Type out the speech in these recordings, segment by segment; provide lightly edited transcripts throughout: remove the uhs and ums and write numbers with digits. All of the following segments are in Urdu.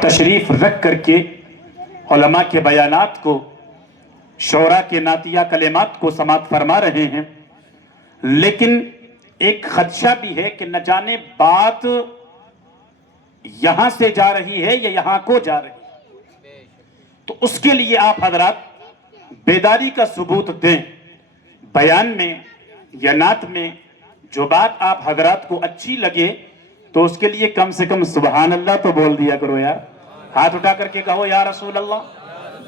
تشریف رکھ کر کے علماء کے بیانات کو، شعراء کے نعتیہ کلمات کو سماعت فرما رہے ہیں، لیکن ایک خدشہ بھی ہے کہ نہ جانے بات یہاں سے جا رہی ہے یا یہاں کو جا رہی ہے، تو اس کے لیے آپ حضرات بیداری کا ثبوت دیں۔ بیان میں یا نعت میں جو بات آپ حضرات کو اچھی لگے تو اس کے لیے کم سے کم سبحان اللہ تو بول دیا کرو یار، ہاتھ اٹھا کر کے کہو یا رسول اللہ،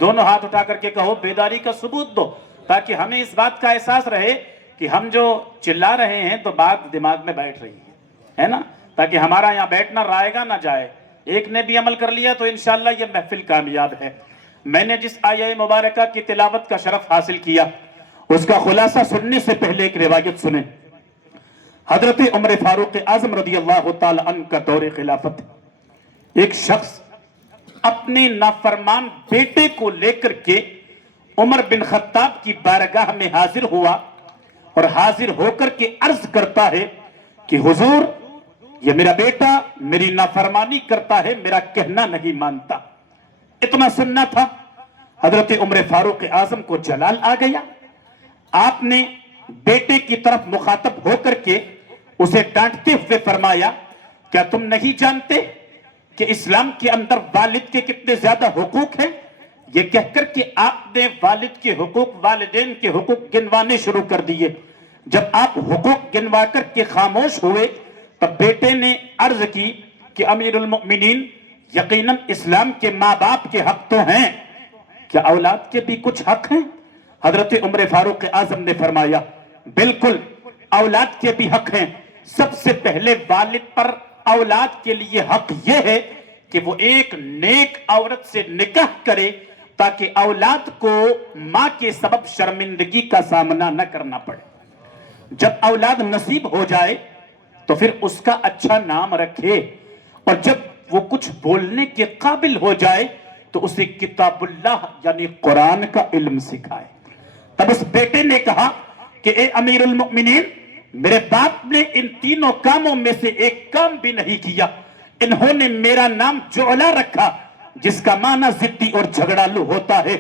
دونوں ہاتھ اٹھا کر کے کہو، بیداری کا ثبوت دو، تاکہ ہمیں اس بات کا احساس رہے کہ ہم جو چلا رہے ہیں تو بات دماغ میں بیٹھ رہی ہے نا، تاکہ ہمارا یہاں بیٹھنا رائے گا نہ جائے۔ ایک نے بھی عمل کر لیا تو انشاءاللہ یہ محفل کامیاب ہے۔ میں نے جس آیہ مبارکہ کی تلاوت کا شرف حاصل کیا اس کا خلاصہ سننے سے پہلے ایک روایت سنیں۔ حضرت عمر فاروق اعظم رضی اللہ تعالی عنہ کا دور خلافت، ایک شخص اپنے نافرمان بیٹے کو لے کر کے عمر بن خطاب کی بارگاہ میں حاضر ہوا اور حاضر ہو کر کے عرض کرتا ہے کہ حضور یہ میرا بیٹا میری نافرمانی کرتا ہے، میرا کہنا نہیں مانتا۔ اتنا سننا تھا، حضرت عمر فاروق اعظم کو جلال آ گیا۔ آپ نے بیٹے کی طرف مخاطب ہو کر کے اسے ڈانٹتے ہوئے فرمایا، کیا تم نہیں جانتے کہ اسلام کے اندر والد کے کتنے زیادہ حقوق ہیں؟ یہ کہہ کر کہ آپ نے والد کے حقوق، والدین کے حقوق گنوانے شروع کر دیے۔ جب آپ حقوق گنوا کر کے خاموش ہوئے تب بیٹے نے عرض کی کہ امیر المؤمنین یقیناً اسلام کے ماں باپ کے حق تو ہیں، کیا اولاد کے بھی کچھ حق ہیں؟ حضرت عمر فاروق اعظم نے فرمایا بالکل اولاد کے بھی حق ہیں۔ سب سے پہلے والد پر اولاد کے لیے حق یہ ہے کہ وہ ایک نیک عورت سے نکاح کرے تاکہ اولاد کو ماں کے سبب شرمندگی کا سامنا نہ کرنا پڑے۔ جب اولاد نصیب ہو جائے تو پھر اس کا اچھا نام رکھے، اور جب وہ کچھ بولنے کے قابل ہو جائے تو اسے کتاب اللہ یعنی قرآن کا علم سکھائے۔ تب اس بیٹے نے کہا کہ اے امیر المؤمنین، میرے باپ نے ان تینوں کاموں میں سے ایک کام بھی نہیں کیا۔ انہوں نے میرا نام جعلا رکھا جس کا معنی ضدی اور جھگڑالو ہوتا ہے،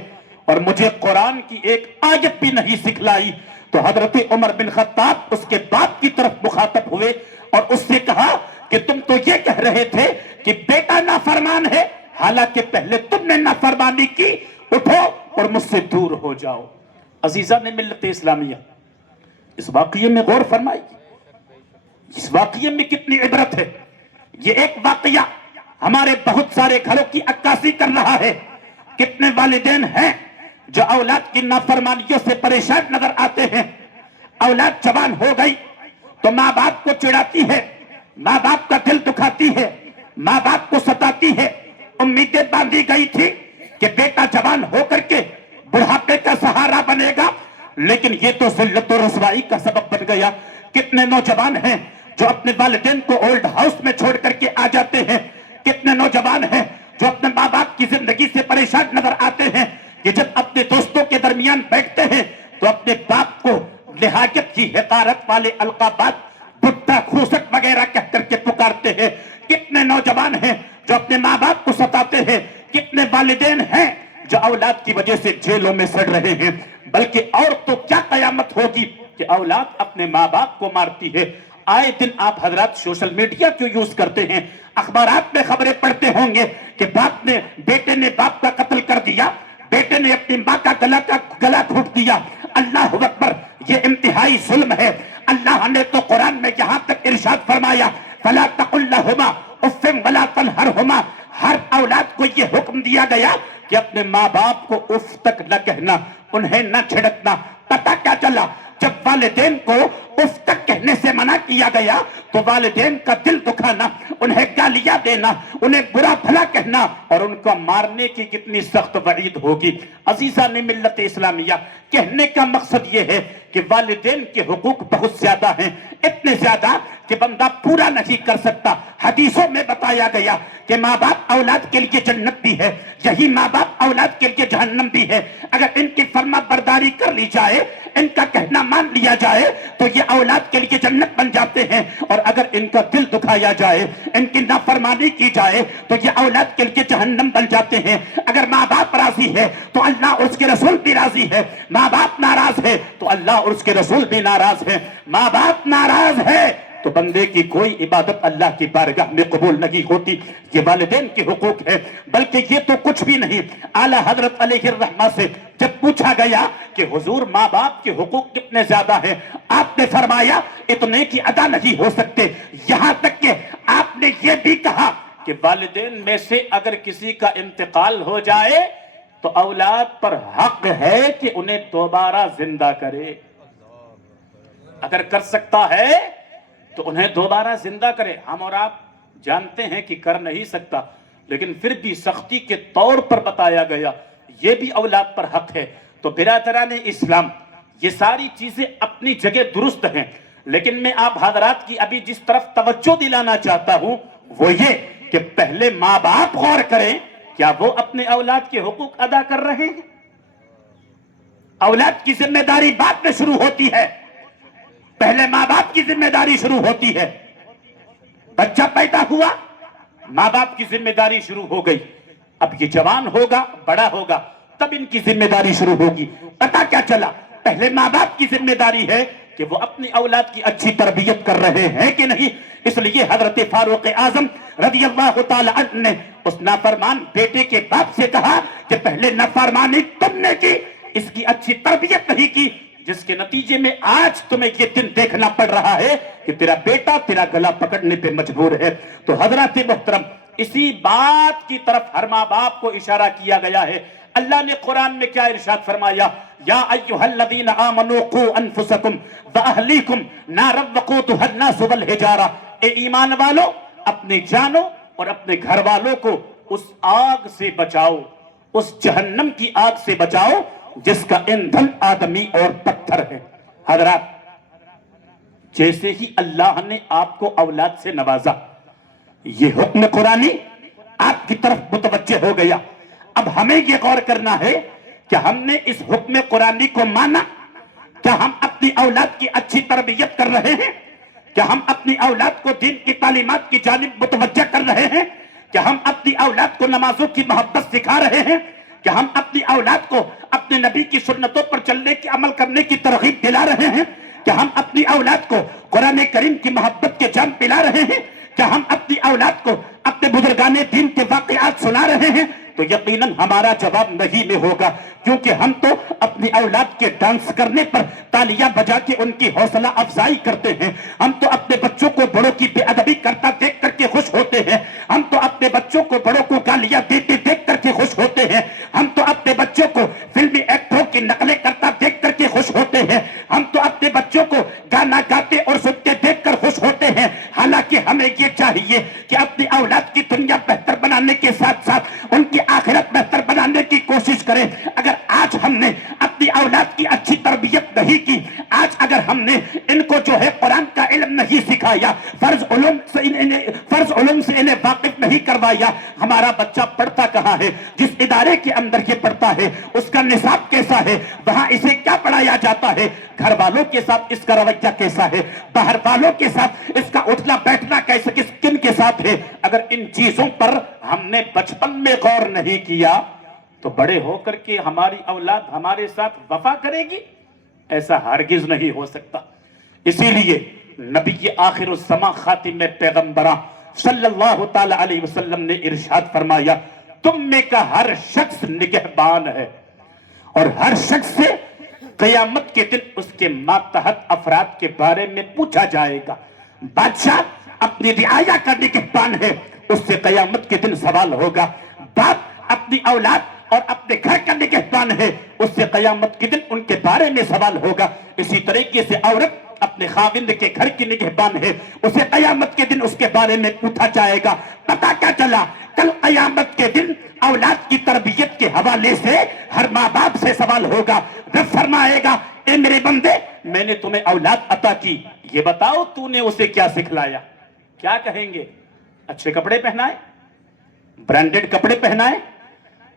اور مجھے قرآن کی ایک آیت بھی نہیں سکھلائی۔ تو حضرت عمر بن خطاب اس کے باپ کی طرف مخاطب ہوئے اور اس سے کہا کہ تم تو یہ کہہ رہے تھے کہ بیٹا نافرمان ہے، حالانکہ پہلے تم نے نافرمانی کی، اٹھو اور مجھ سے دور ہو جاؤ۔ عزیزان ملت اسلامیہ، اس واقعے میں غور فرمائیے، اس واقعے میں کتنی عبرت ہے۔ یہ ایک واقعہ ہمارے بہت سارے گھروں کی عکاسی کر رہا ہے۔ کتنے والدین ہیں جو اولاد کی نافرمانیوں سے پریشان نظر آتے ہیں۔ اولاد جوان ہو گئی تو ماں باپ کو چڑھاتی ہے، ماں باپ کا دل دکھاتی ہے، ماں باپ کو ستاتی ہے۔ امیدیں باندھی گئی تھی کہ بیٹا جوان ہو کر کے بڑھاپے کا سہارا بنے گا، لیکن یہ تو ذلت و رسوائی کا سبب بن گیا۔ کتنے نوجوان ہیں جو اپنے والدین کو اولڈ ہاؤس میں چھوڑ کر کے آ جاتے ہیں۔ کتنے نوجوان ہیں جو اپنے ماں باپ کی زندگی سے پریشان نظر آتے ہیں، کہ جب اپنے دوستوں کے درمیان بیٹھتے ہیں تو اپنے باپ کو نہایت کی حقارت والے القابات، بھٹا، کھوسٹ وغیرہ کہہ کر کے پکارتے ہیں۔ کتنے نوجوان ہیں جو اپنے ماں باپ کو ستاتے ہیں۔ کتنے والدین ہیں جو اولاد کی وجہ سے جیلوں میں سڑ رہے ہیں۔ بلکہ اور تو کیا قیامت ہوگی کہ اولاد اپنے ماں باپ کو مارتی ہے۔ آئے دن آپ حضرات سوشل میڈیا کیوں یوز کرتے ہیں؟ اخبارات میں خبریں پڑھتے ہوں گے کہ بیٹے نے باپ کا قتل کر دیا، بیٹے نے اپنی ماں کا گلا گھونٹ دیا۔ اللہ اکبر، یہ انتہائی ظلم ہے۔ اللہ نے تو قرآن میں یہاں تک ارشاد فرمایا فَلَا تَقُلْ لَهُمَا اُفٍّ وَلَا تَنْهَرْهُمَا، ہر اولاد کو یہ حکم دیا گیا کہ اپنے ماں باپ کو اف تک نہ کہنا، انہیں نہ جھڑکنا۔ پتہ کیا چلا؟ جب والدین کو اف تک کہنے سے منع کیا گیا تو والدین کا دل دکھانا، انہیں گالیاں دینا، انہیں برا بھلا کہنا اور ان کو مارنے کی کتنی سخت وعید ہوگی۔ عزیزان ملت اسلامیہ، کہنے کا مقصد یہ ہے کہ والدین کے حقوق بہت زیادہ ہیں، اتنے زیادہ کہ بندہ پورا نہیں کر سکتا۔ حدیثوں میں بتایا گیا کہ ماں باپ اولاد کے لیے جنت بھی ہے، یہی ماں باپ اولاد کے لیے جہنم بھی ہے. اگر ان کی فرما برداری کر لی جائے, ان کا کہنا مان لیا جائے تو یہ اولاد کے لیے جنت بن جاتے ہیں, اور اگر ان کا دل دکھایا جائے, ان کی نافرمانی کی جائے تو یہ اولاد کے لیے جہنم بن جاتے ہیں. اگر ماں باپ راضی ہے تو اللہ اور اس کے رسول بھی راضی ہے, ماں باپ ناراض ہے تو اللہ اور اس کے رسول بھی ناراض ہے. ماں باپ ناراض ہے تو بندے کی کوئی عبادت اللہ کی بارگاہ میں قبول نہیں ہوتی. یہ والدین کے حقوق ہے, بلکہ یہ تو کچھ بھی نہیں. اعلیٰ حضرت علیہ الرحمہ سے جب پوچھا گیا کہ حضور ماں باپ کے حقوق کتنے زیادہ ہیں, آپ نے فرمایا اتنے کی ادا نہیں ہو سکتے. یہاں تک کہ آپ نے یہ بھی کہا کہ والدین میں سے اگر کسی کا انتقال ہو جائے تو اولاد پر حق ہے کہ انہیں دوبارہ زندہ کرے. اگر کر سکتا ہے تو انہیں دوبارہ زندہ کرے. ہم اور آپ جانتے ہیں کہ کر نہیں سکتا, لیکن پھر بھی سختی کے طور پر بتایا گیا یہ بھی اولاد پر حق ہے. تو برادران اسلام, یہ ساری چیزیں اپنی جگہ درست ہیں, لیکن میں آپ حضرات کی ابھی جس طرف توجہ دلانا چاہتا ہوں وہ یہ کہ پہلے ماں باپ غور کریں کیا وہ اپنے اولاد کے حقوق ادا کر رہے ہیں. اولاد کی ذمہ داری بعد میں شروع ہوتی ہے, پہلے ماں باپ کی ذمہ داری شروع ہوتی ہے. بچہ پیدا ہوا, ماں باپ کی ذمہ داری شروع ہو گئی. اب یہ جوان ہوگا, بڑا ہوگا, تب ان کی ذمہ داری شروع ہوگی. پتا کیا چلا, پہلے ماں باپ کی ذمہ داری ہے کہ وہ اپنی اولاد کی اچھی تربیت کر رہے ہیں کہ نہیں. اس لیے حضرت فاروق اعظم رضی اللہ تعالی عنہ نے اس نافرمان بیٹے کے باپ سے کہا کہ پہلے نافرمانی تم نے کی, اس کی اچھی تربیت نہیں کی, جس کے نتیجے میں آج تمہیں یہ دن دیکھنا پڑ رہا ہے کہ تیرا بیٹا تیرا گلا پکڑنے پہ مجبور ہے. تو حضرات محترم, اسی بات کی طرف ہر ماں باپ کو اشارہ کیا گیا ہے. اللہ نے قرآن میں کیا ارشاد فرمایا, یا ایھا الذین آمنوا قوا انفسکم واہلیکم نارا وقودھا الناس والحجارہ. اے ایمان والو, اپنے جانوں اور اپنے گھر والوں کو اس آگ سے بچاؤ, اس جہنم کی آگ سے بچاؤ جس کا ایندھن آدمی اور پتھر ہے. حضرات, جیسے ہی اللہ نے آپ کو اولاد سے نوازا, یہ حکم قرآنی آپ کی طرف متوجہ ہو گیا. اب ہمیں یہ غور کرنا ہے کہ ہم نے اس حکم قرآنی کو مانا, کیا ہم اپنی اولاد کی اچھی تربیت کر رہے ہیں, کیا ہم اپنی اولاد کو دین کی تعلیمات کی جانب متوجہ کر رہے ہیں, کیا ہم اپنی اولاد کو نمازوں کی محبت سکھا رہے ہیں, کیا ہم اپنی اولاد کو اپنے نبی کی سنتوں پر چلنے کی عمل کرنے کی ترغیب دلا رہے ہیں, کیا ہم اپنی اولاد کو قرآن کریم کی محبت کے جام پلا رہے ہیں, کیا ہم اپنی اولاد کو اپنے بزرگان دین کے واقعات سنا رہے ہیں. تو یقیناً ہمارا جواب نہیں میں ہوگا, کیونکہ ہم تو اپنی اولاد کے ڈانس کرنے پر تالیاں بجا کے ان کی حوصلہ افزائی کرتے ہیں. ہم تو اپنے بچوں کو بڑوں کی بے ادبی کرتا دیکھ کر کے خوش ہوتے ہیں. ہم تو اپنے بچوں کو بڑوں کو گالیاں دیتے دیکھ کر کے خوش ہوتے ہیں. ہم تو اپنے بچوں کو فلمی ایکٹروں کی نقلیں کرتا دیکھ کر کے خوش ہوتے ہیں. ہم تو اپنے بچوں کو گانا گاتے اور سنتے دیکھ کر خوش ہوتے ہیں. حالانکہ ہمیں یہ چاہیے کہ اپنی اولاد کی دنیا بہتر بنانے کے ساتھ ساتھ ان کی آخرت بہتر بنانے کی کوشش کریں. اگر آج ہم نے اپنی اولاد کی اچھی تربیت نہیں کی, آج اگر ہم نے ان کو جو ہے قرآن کا علم نہیں سکھایا, فرض علوم سے انہیں واقف نہیں کروایا, ہمارا بچہ پڑھتا کہاں ہے, جس ادارے کے اندر یہ پڑھتا ہے اس کا نصاب کیسا ہے, وہاں اسے کیا پڑھایا جاتا ہے, گھر والوں کے ساتھ اس کا رویہ کیسا ہے, باہر والوں کے ساتھ اس کا اٹھنا بیٹھنا کیسے کن کے ساتھ ہے. اگر ان چیزوں پر ہم نے بچپن میں غور نہیں کیا تو بڑے ہو کر کے ہماری اولاد ہمارے ساتھ وفا کرے گی, ایسا ہرگز نہیں ہو سکتا. اسی لیے نبی آخر الزمان خاتم پیغمبراں صلی اللہ تعالی علیہ وسلم نے ارشاد فرمایا, تم میں کا ہر شخص نگہبان ہے اور ہر شخص سے قیامت کے دن اس کے ماتحت افراد کے بارے میں پوچھا جائے گا. بادشاہ اپنی رعایا کا نگہبان ہے, اس سے قیامت کے دن سوال ہوگا. باپ اپنی اولاد اور اپنے گھر کا نگہبان ہے, اس سے قیامت کے دن ان کے بارے میں سوال ہوگا. اسی طریقے سے عورت اپنے خاوند کے گھر کی نگہبان ہے, اسے قیامت کے دن اس کے بارے میں پوچھا جائے گا. پتا کیا چلا, کل قیامت کے دن اولاد کی تربیت کے حوالے سے ہر ماں باپ سے سوال ہوگا. رب فرمائے گا, اے میرے بندے, میں نے تمہیں اولاد عطا کی, یہ بتاؤ تو نے اسے کیا سکھلایا. کیا کہیں گے, اچھے کپڑے پہنائے, برانڈڈ کپڑے پہنائے,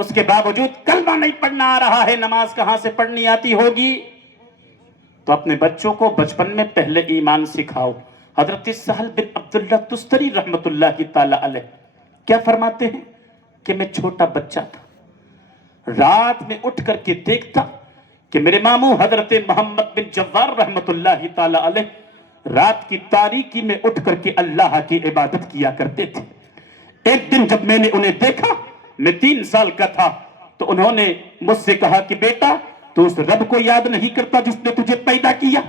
اس کے باوجود کلمہ نہیں پڑھنا آ رہا ہے، نماز کہاں سے پڑھنی آتی ہوگی؟ تو اپنے بچوں کو بچپن میں پہلے ایمان سکھاؤ۔ حضرت سہل بن عبداللہ تستری رحمت اللہ کی تعالیٰ علیہ کیا فرماتے ہیں کہ میں چھوٹا بچہ تھا، رات میں اٹھ کر کے دیکھتا کہ میرے ماموں حضرت محمد بن جوار رحمت اللہ تعالیٰ علیہ رات کی تاریکی میں اٹھ کر کے اللہ کی عبادت کیا کرتے تھے۔ ایک دن جب میں نے انہیں دیکھا، میں 3 سال کا تھا، تو انہوں نے مجھ سے کہا کہ بیٹا تو اس رب کو یاد نہیں کرتا جس نے تجھے پیدا کیا؟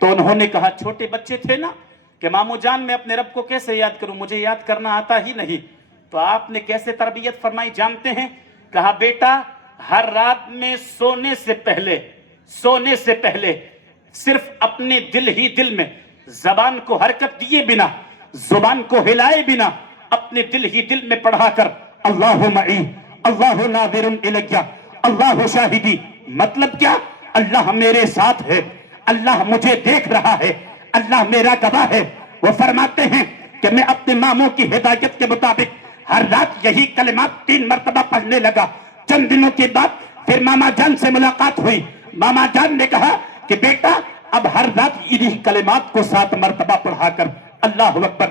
تو انہوں نے کہا، چھوٹے بچے تھے نا، کہ ماموں جان میں اپنے رب کو کیسے یاد کروں، مجھے یاد کرنا آتا ہی نہیں۔ تو آپ نے کیسے تربیت فرمائی جانتے ہیں؟ کہا بیٹا ہر رات میں سونے سے پہلے صرف اپنے دل ہی دل میں زبان کو حرکت دیے بنا، زبان کو ہلائے بنا، اپنے دل ہی دل میں پڑھا کر اللہ معی، اللہ ناظر الیہ، اللہ شاہدی، مطلب کیا؟ اللہ میرے ساتھ ہے، اللہ مجھے دیکھ رہا ہے، اللہ میرا گواہ ہے۔ وہ فرماتے ہیں کہ میں اپنے ماموں کی ہدایت کے مطابق ہر رات یہی کلمات 3 مرتبہ پڑھنے لگا۔ چند دنوں کے بعد پھر ماما جان سے ملاقات ہوئی، ماما جان نے کہا کہ بیٹا اب ہر رات انہی کلمات کو 7 مرتبہ پڑھا کر۔ اللہ اکبر،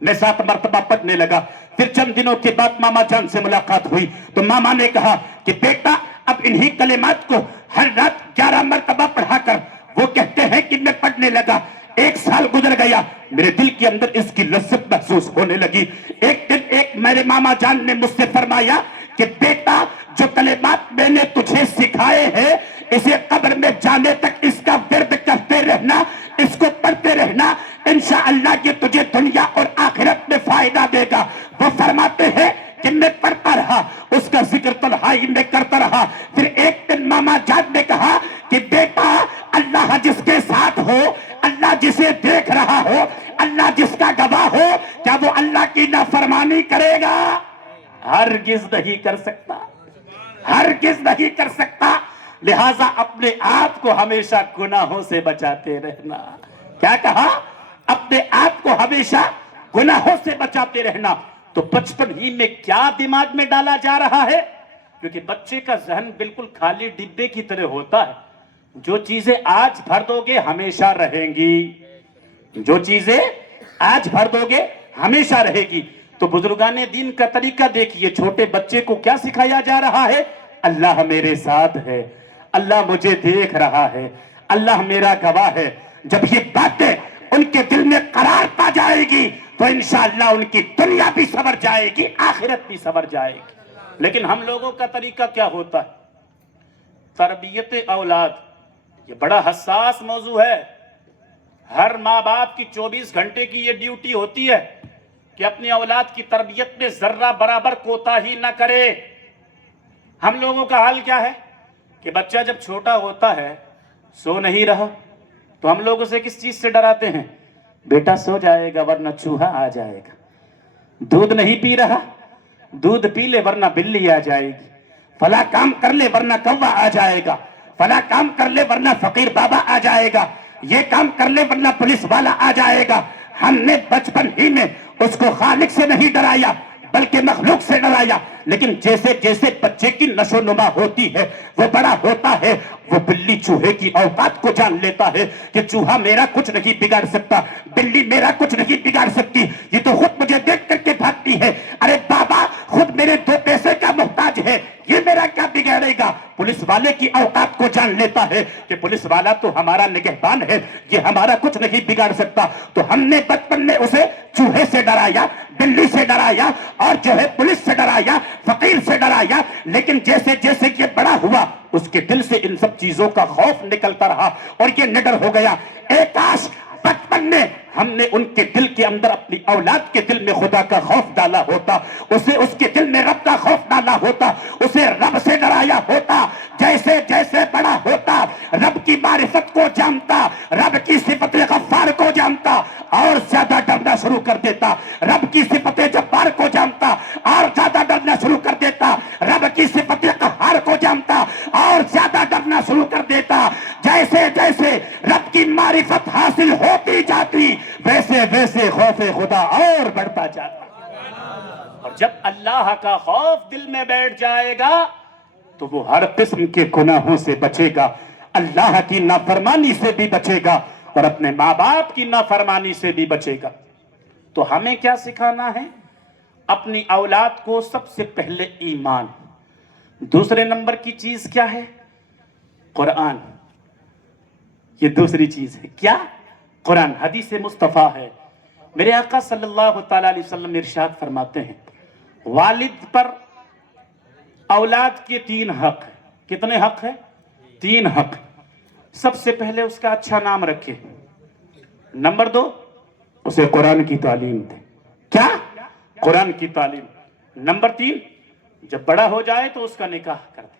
میں 7 مرتبہ پڑھنے لگا۔ پھر چند دنوں کے بعد ماما جان سے ملاقات ہوئی تو ماما نے کہا کہ بیٹا اب انہی کلمات کو ہر رات 11 مرتبہ پڑھا کر۔ وہ کہتے ہیں کہ میں پڑھنے لگا، 1 سال گزر گیا، میرے دل کے اندر اس کی لذت محسوس ہونے لگی۔ ایک دن میرے ماما جان نے مجھ سے فرمایا کہ بیٹا جو کلمات میں نے تجھے سکھائے ہیں اسے قبر میں جانے تک اس کا ورد کرتے رہنا، اس کو پڑھتے رہنا، انشاءاللہ یہ تجھے دنیا اور آخرت میں فائدہ دے گا۔ وہ فرماتے ہیں کہ میں پڑھتا رہا، اس کا ذکر تنہائی میں کرتا رہا۔ پھر ایک دن ماما جان نے کہا کہ بیٹا اللہ جس کے ساتھ ہو، اللہ جسے دیکھ رہا ہو، اللہ جس کا گواہ ہو، کیا وہ اللہ کی نافرمانی کرے گا؟ ہرگز نہیں کر سکتا، ہرگز نہیں کر سکتا۔ لہٰذا اپنے آپ کو ہمیشہ گناہوں سے بچاتے رہنا۔ کیا کہا؟ اپنے آپ کو ہمیشہ گناہوں سے بچاتے رہنا۔ تو بچپن ہی میں کیا دماغ میں ڈالا جا رہا ہے؟ کیونکہ بچے کا ذہن بالکل خالی ڈبے کی طرح ہوتا ہے، جو چیزیں آج بھر دو گے ہمیشہ رہیں گی، جو چیزیں آج بھر دو گے ہمیشہ رہے گی۔ تو بزرگان دین کا طریقہ دیکھیے، چھوٹے بچے کو کیا سکھایا جا رہا ہے؟ اللہ میرے ساتھ ہے، اللہ مجھے دیکھ رہا ہے، اللہ میرا گواہ ہے۔ جب یہ باتیں ان کے دل میں قرار پا جائے گی تو انشاءاللہ ان کی دنیا بھی سنور جائے گی، آخرت بھی سنور جائے گی۔ لیکن ہم لوگوں کا طریقہ کیا ہوتا ہے؟ تربیت اولاد یہ بڑا حساس موضوع ہے۔ ہر ماں باپ کی 24 گھنٹے کی یہ ڈیوٹی ہوتی ہے کہ اپنی اولاد کی تربیت میں ذرہ برابر کوتاہی نہ کرے۔ ہم لوگوں کا حال کیا ہے کہ بچہ جب چھوٹا ہوتا ہے، سو نہیں رہا تو ہم لوگ اسے کس چیز سے ڈراتے ہیں؟ بیٹا سو جائے گا ورنہ چوہا آ جائے گا، دودھ نہیں پی رہا، دودھ پی لے ورنہ بلی آ جائے گی، فلاں کام کر لے ورنہ کوا آ جائے گا، فلاں کام کر لے ورنہ فقیر بابا آ جائے گا، یہ کام کر لے ورنہ پولیس والا آ جائے گا۔ ہم نے بچپن ہی میں اس کو خالق سے نہیں ڈرایا بلکہ مخلوق سے ڈرایا۔ لیکن جیسے جیسے بچے کی نشو نما ہوتی ہے، وہ بڑا ہوتا ہے، وہ بلی چوہے کی اوقات کو جان لیتا ہے کہ چوہا میرا کچھ نہیں بگاڑ سکتا، بلی میرا کچھ نہیں بگاڑ سکتی، یہ تو خود مجھے دیکھ کر کے بھاگتی ہے، ارے بابا خود میرے 2 پیسے کا محتاج ہے، یہ میرا کیا بگاڑے گا۔ پولیس والے کی اوقات کو جان لیتا ہے کہ پولیس والا تو ہمارا نگہبان ہے، یہ ہمارا کچھ نہیں بگاڑ سکتا۔ تو ہم نے بچپن میں اسے چوہے سے ڈرایا، بلی سے ڈرایا، اور جو ہے پولیس سے ڈرایا، فقیر سے ڈرایا۔ لیکن جیسے جیسے یہ بڑا ہوا اس کے دل سے ان سب چیزوں کا خوف نکلتا رہا اور یہ نڈر ہو گیا۔ اے کاش بچپن میں ہم نے ان کے دل کے اندر، اپنی اولاد کے دل میں خدا کا خوف ڈالا ہوتا، اسے اس کے دل میں رب کا خوف ڈالا ہوتا، اسے رب سے ڈرایا ہوتا۔ جیسے جیسے بڑا ہوتا رب کی معرفت کو جانتا، رب کی صفت غفار کو جانتا اور زیادہ ڈرنا شروع کر دیتا، رب کی صفت جبار کو جانتا اور زیادہ ڈرنا شروع کر دیتا، رب کی صفت قہار کو جانتا اور زیادہ ڈرنا شروع کر دیتا۔ جیسے جیسے رب کی معرفت حاصل ہوتی جاتی ویسے ویسے خوف خدا اور بڑھتا جاتا۔ اور جب اللہ اللہ کا خوف دل میں بیٹھ جائے گا تو وہ ہر قسم کے گناہوں سے بچے گا، اللہ کی نافرمانی سے بھی بچے گا اور اپنے ماں باپ کی نافرمانی سے بھی بچے گا۔ تو ہمیں کیا سکھانا ہے؟ اپنی اولاد کو سب سے پہلے ایمان، دوسرے نمبر کی چیز کیا ہے؟ قرآن۔ یہ دوسری چیز ہے کیا؟ قرآن۔ حدیث مصطفیٰ ہے، میرے آقا صلی اللہ تعالیٰ علیہ وسلم ارشاد فرماتے ہیں والد پر اولاد کے 3 حق ہیں۔ کتنے حق ہیں؟ 3 حق۔ سب سے پہلے اس کا اچھا نام رکھے، نمبر 2 اسے قرآن کی تعلیم دے۔ کیا؟ قرآن کی تعلیم۔ نمبر 3 جب بڑا ہو جائے تو اس کا نکاح کر دے۔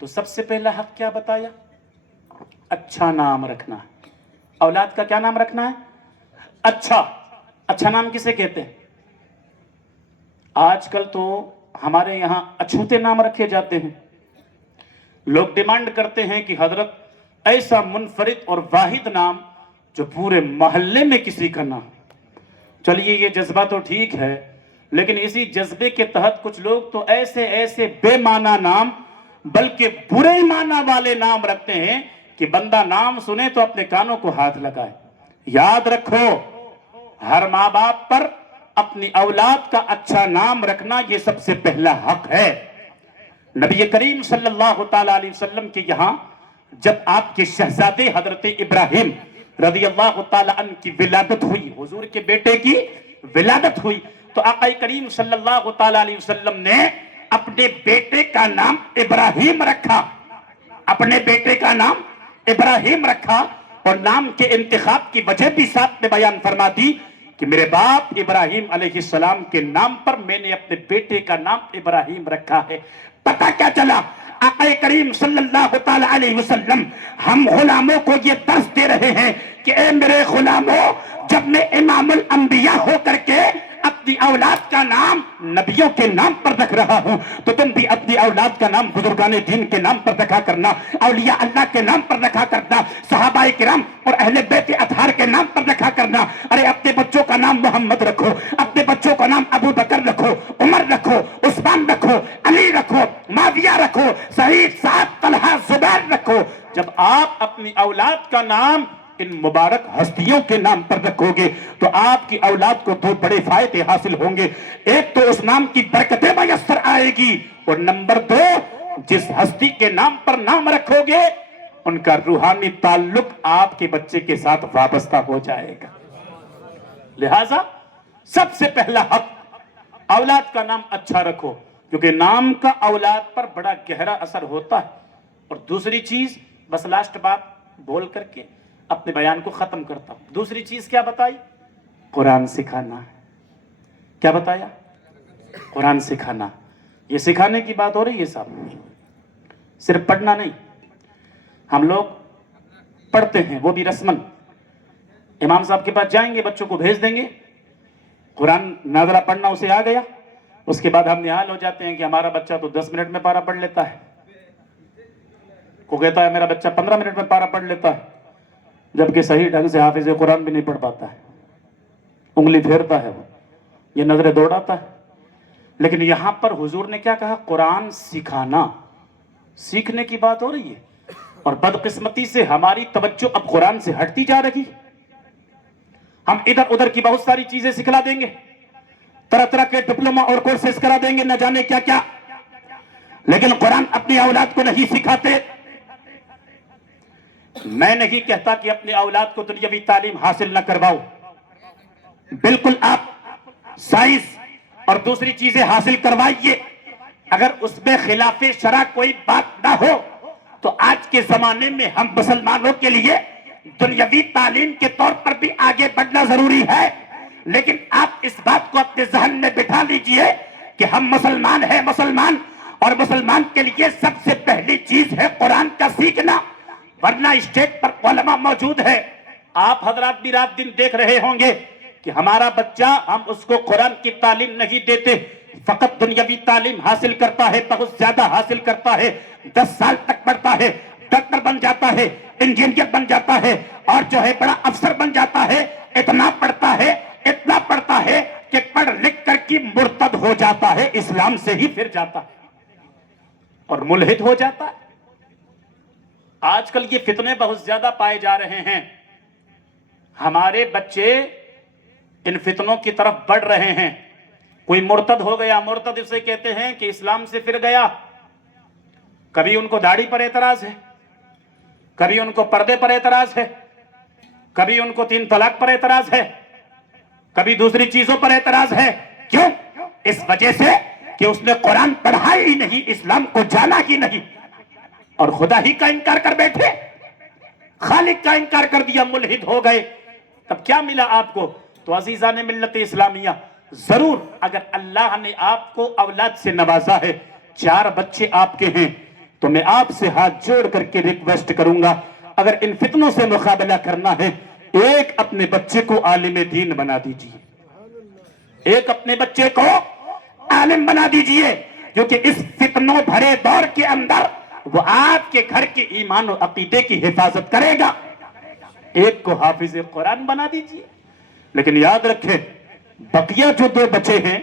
تو سب سے پہلا حق کیا بتایا؟ اچھا نام رکھنا ہے۔ اولاد کا کیا نام رکھنا ہے؟ اچھا نام کسے کہتے ہیں؟ آج کل تو ہمارے یہاں اچھوتے نام رکھے جاتے ہیں۔ لوگ ڈیمانڈ کرتے ہیں کہ حضرت ایسا منفرد اور واحد نام جو پورے محلے میں کسی کا نام۔ چلیے یہ جذبہ تو ٹھیک ہے، لیکن اسی جذبے کے تحت کچھ لوگ تو ایسے بے معنی نام بلکہ برے معنی والے نام رکھتے ہیں کہ بندہ نام سنے تو اپنے کانوں کو ہاتھ لگائے۔ یاد رکھو، ہر ماں باپ پر اپنی اولاد کا اچھا نام رکھنا یہ سب سے پہلا حق ہے۔ نبی کریم صلی اللہ تعالیٰ علیہ وسلم کے یہاں جب آپ کے شہزادے حضرت ابراہیم رضی اللہ تعالیٰ عنہ کی ولادت ہوئی، حضور کے بیٹے کی ولادت ہوئی، تو آقا کریم صلی اللہ تعالیٰ علیہ وسلم نے اپنے بیٹے کا نام ابراہیم رکھا۔ اپنے بیٹے کا نام ابراہیم رکھا اور نام کے انتخاب کی وجہ بھی ساتھ میں بیان فرما دی کہ میرے باپ ابراہیم علیہ السلام کے نام پر میں نے اپنے بیٹے کا نام ابراہیم رکھا ہے۔ پتہ کیا چلا؟ آقا کریم صلی اللہ تعالیٰ علیہ وسلم ہم غلاموں کو یہ درس دے رہے ہیں کہ اے میرے غلاموں، جب میں امام الانبیاء ہو کر کے اپنی اولاد کا نام نبیوں کے نام پر رکھ رہا ہوں تو تم بھی اپنی اولاد کا نام بزرگان دین کے نام پر رکھا کرنا، اولیاء اللہ کے نام پر رکھا کرنا، صحابہ کرام اور اہل بیت اطہار کے نام پر رکھا کرنا۔ ارے اپنے بچوں کا نام محمد رکھو، اپنے بچوں کا نام ابو بکر رکھو، عمر رکھو، عثمان رکھو، علی رکھو، معاویہ رکھو، سعید، سعد، طلحہ، زبیر رکھو۔ جب آپ اپنی اولاد کا نام ان مبارک ہستیوں کے نام پر رکھو گے تو آپ کی اولاد کو 2 بڑے فائدے حاصل ہوں گے۔ ایک تو اس نام کی برکتیں میسر آئے گی، اور نمبر 2 جس ہستی کے نام پر نام رکھو گے ان کا روحانی تعلق آپ کے بچے کے ساتھ وابستہ ہو جائے گا۔ لہذا سب سے پہلا حق اولاد کا نام اچھا رکھو، کیونکہ نام کا اولاد پر بڑا گہرا اثر ہوتا ہے۔ اور دوسری چیز، بس لاسٹ بات بول کر کے اپنے بیان کو ختم کرتا ہوں، دوسری چیز کیا بتائی؟ قرآن سکھانا ہے۔ کیا بتایا؟ قرآن سکھانا۔ یہ سکھانے کی بات ہو رہی ہے صاحب، صرف پڑھنا نہیں۔ ہم لوگ پڑھتے ہیں وہ بھی رسمن، امام صاحب کے پاس جائیں گے، بچوں کو بھیج دیں گے، قرآن ناظرہ پڑھنا اسے آ گیا، اس کے بعد ہم نہال ہو جاتے ہیں کہ ہمارا بچہ تو 10 منٹ میں پارہ پڑھ لیتا ہے، کو کہتا ہے میرا بچہ 15 منٹ میں پارہ پڑھ لیتا ہے، جبکہ صحیح ڈھنگ سے حافظ قرآن بھی نہیں پڑھ پاتا ہے، انگلی پھیرتا ہے، وہ یہ نظریں دوڑاتا ہے۔ لیکن یہاں پر حضور نے کیا کہا؟ قرآن سکھانا، سیکھنے کی بات ہو رہی ہے۔ اور بدقسمتی سے ہماری توجہ اب قرآن سے ہٹتی جا رہی، ہم ادھر ادھر کی بہت ساری چیزیں سکھلا دیں گے، طرح طرح کے ڈپلوما اور کورسز کرا دیں گے، نہ جانے کیا کیا، لیکن قرآن اپنی اولاد کو نہیں سکھاتے۔ میں نہیں کہتا کہ اپنی اولاد کو دنیاوی تعلیم حاصل نہ کرواؤ، بالکل آپ سائنس اور دوسری چیزیں حاصل کروائیے، اگر اس میں خلاف شرع کوئی بات نہ ہو تو آج کے زمانے میں ہم مسلمانوں کے لیے دنیاوی تعلیم کے طور پر بھی آگے بڑھنا ضروری ہے۔ لیکن آپ اس بات کو اپنے ذہن میں بٹھا لیجئے کہ ہم مسلمان ہیں، مسلمان، اور مسلمان کے لیے سب سے پہلی چیز ہے قرآن کا سیکھنا، ورنہ اسٹیج پر علماء موجود ہے۔ آپ حضرات بھی رات دن دیکھ رہے ہوں گے کہ ہمارا بچہ، ہم اس کو قرآن کی تعلیم نہیں دیتے، فقط دنیاوی تعلیم حاصل کرتا ہے، بہت زیادہ حاصل کرتا ہے، 10 سال تک پڑھتا ہے، ڈاکٹر بن جاتا ہے، انجینئر بن جاتا ہے، اور جو ہے بڑا افسر بن جاتا ہے، اتنا پڑھتا ہے کہ پڑھ لکھ کر کی مرتد ہو جاتا ہے، اسلام سے ہی پھر جاتا ہے اور ملحد ہو جاتا ہے۔ آج کل یہ فتنے بہت زیادہ پائے جا رہے ہیں، ہمارے بچے ان فتنوں کی طرف بڑھ رہے ہیں۔ کوئی مرتد ہو گیا، مرتد اسے کہتے ہیں کہ اسلام سے پھر گیا۔ کبھی ان کو داڑھی پر اعتراض ہے، کبھی ان کو پردے پر اعتراض ہے، کبھی ان کو 3 طلاق پر اعتراض ہے، کبھی دوسری چیزوں پر اعتراض ہے۔ کیوں؟ اس وجہ سے کہ اس نے قرآن پڑھا ہی نہیں، اسلام کو جانا ہی نہیں، اور خدا ہی کا انکار کر بیٹھے، خالق کا انکار کر دیا، ملحد ہو گئے۔ تب کیا ملا آپ کو؟ تو عزیزان ملت اسلامیہ، ضرور اگر اللہ نے آپ کو اولاد سے نوازا ہے، 4 بچے آپ کے ہیں، تو میں آپ سے ہاتھ جوڑ کر کے ریکویسٹ کروں گا، اگر ان فتنوں سے مقابلہ کرنا ہے، ایک اپنے بچے کو عالم دین بنا دیجئے، ایک اپنے بچے کو عالم بنا دیجئے، کیونکہ اس فتنوں بھرے دور کے اندر وہ آپ کے گھر کے ایمان و عقیدے کی حفاظت کرے گا۔ ایک کو حافظ قرآن بنا دیجئے۔ لیکن یاد رکھیں، بقیہ جو 2 بچے ہیں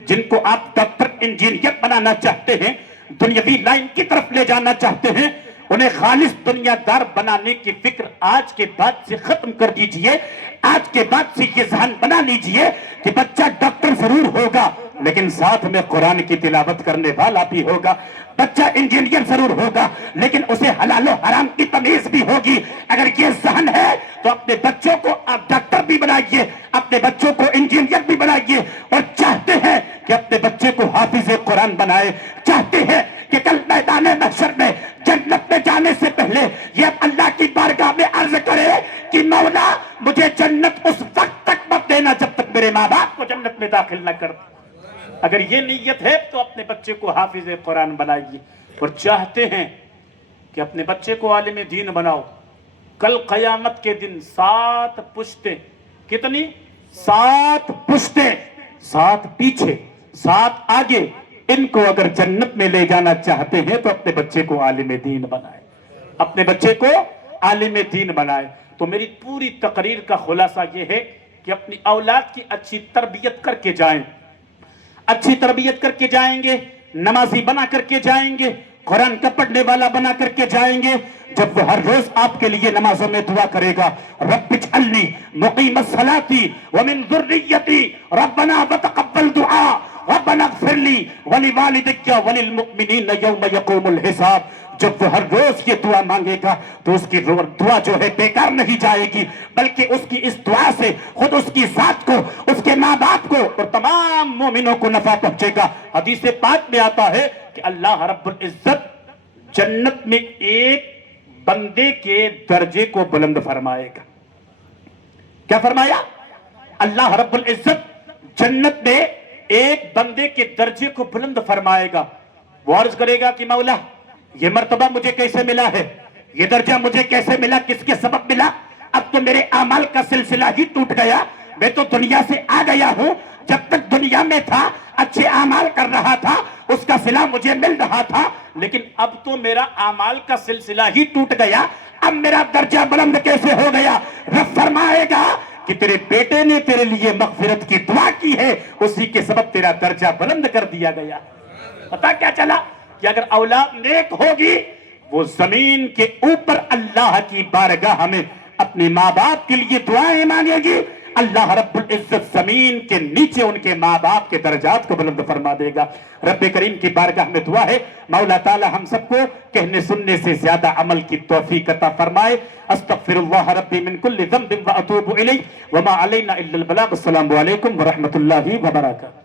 جن کو آپ ڈاکٹر انجینئر بنانا چاہتے ہیں، دنیاوی لائن کی طرف لے جانا چاہتے ہیں، انہیں خالص دنیا دار بنانے کی فکر آج کے بعد سے ختم کر دیجئے۔ آج کے بعد سے یہ ذہن بنا لیجئے کہ بچہ ڈاکٹر ضرور ہوگا لیکن ساتھ میں قرآن کی تلاوت کرنے والا بھی ہوگا، بچہ انجینئر ضرور ہوگا لیکن اسے حلال و حرام کی تمیز بھی ہوگی۔ اگر یہ ذہن ہے تو اپنے بچوں کو آپ ڈاکٹر بھی بنائیے، اپنے بچوں کو انجینئر بھی بنائیے، اور چاہتے ہیں کہ اپنے بچے کو حافظ قرآن بنائے، چاہتے ہیں کہ کل میدان محشر میں جنت میں جانے سے پہلے یہ اللہ کی بارگاہ میں عرض کرے کہ مولا مجھے جنت اس وقت تک مت دینا جب تک میرے ماں باپ کو جنت میں داخل نہ کر۔ اگر یہ نیت ہے تو اپنے بچے کو حافظ قرآن بنائیے، اور چاہتے ہیں کہ اپنے بچے کو عالم دین بناؤ، کل قیامت کے دن 7 پشتیں، کتنی؟ 7 پشتیں، 7 پیچھے 7 آگے، ان کو اگر جنت میں لے جانا چاہتے ہیں تو اپنے بچے کو عالم دین بنائے، اپنے بچے کو عالم دین بنائے۔ تو میری پوری تقریر کا خلاصہ یہ ہے کہ اپنی اولاد کی اچھی تربیت کر کے جائیں، اچھی تربیت کر کے جائیں گے، نمازی بنا کر کے جائیں گے، قرآن کا پڑھنے والا بنا کر کے جائیں گے۔ جب وہ ہر روز آپ کے لیے نمازوں میں دعا کرے گا، رب اجعلنی مقیم الصلاة ومن ذریتی ربنا وتقبل دعا ربنا اغفر لی ولوالدی وللمؤمنین یوم یقوم الحساب، جب وہ ہر روز یہ دعا مانگے گا تو اس کی دعا جو ہے بیکار نہیں جائے گی، بلکہ اس کی اس دعا سے خود اس کی ذات کو، اس کے ماں باپ کو اور تمام مومنوں کو نفع پہنچے گا۔ حدیث پاک میں آتا ہے کہ اللہ رب العزت جنت میں ایک بندے کے درجے کو بلند فرمائے گا۔ کیا فرمایا؟ اللہ رب العزت جنت میں ایک بندے کے درجے کو بلند فرمائے گا۔ وہ عرض کرے گا کہ مولا یہ مرتبہ مجھے کیسے ملا ہے، یہ درجہ مجھے کیسے ملا، کس کے سبب ملا؟ اب تو میرے اعمال کا سلسلہ ہی ٹوٹ گیا، میں تو دنیا سے آ گیا ہوں، جب تک دنیا میں تھا اچھے اعمال کر رہا تھا، اس کا صلہ مجھے مل رہا تھا، لیکن اب تو میرا اعمال کا سلسلہ ہی ٹوٹ گیا، اب میرا درجہ بلند کیسے ہو گیا؟ رب فرمائے گا کہ تیرے بیٹے نے تیرے لیے مغفرت کی دعا کی ہے، اسی کے سبب تیرا درجہ بلند کر دیا گیا۔ پتا کیا چلا؟ کہ اگر اولاد نیک ہوگی، وہ زمین کے اوپر اللہ کی بارگاہ میں اپنے ماں باپ کے لیے دعائیں مانگے گی، اللہ رب العزت زمین کے نیچے ان کے ماں باپ کے درجات کو بلند فرما دے گا۔ رب کریم کی بارگاہ میں دعا ہے مولا تعالی ہم سب کو کہنے سننے سے زیادہ عمل کی توفیق عطا فرمائے۔ استغفر اللہ ربی من کل ذنب واتوب الیہ وما علینا الا البلاغ۔ السلام علیکم ورحمۃ اللہ وبرکاتہ۔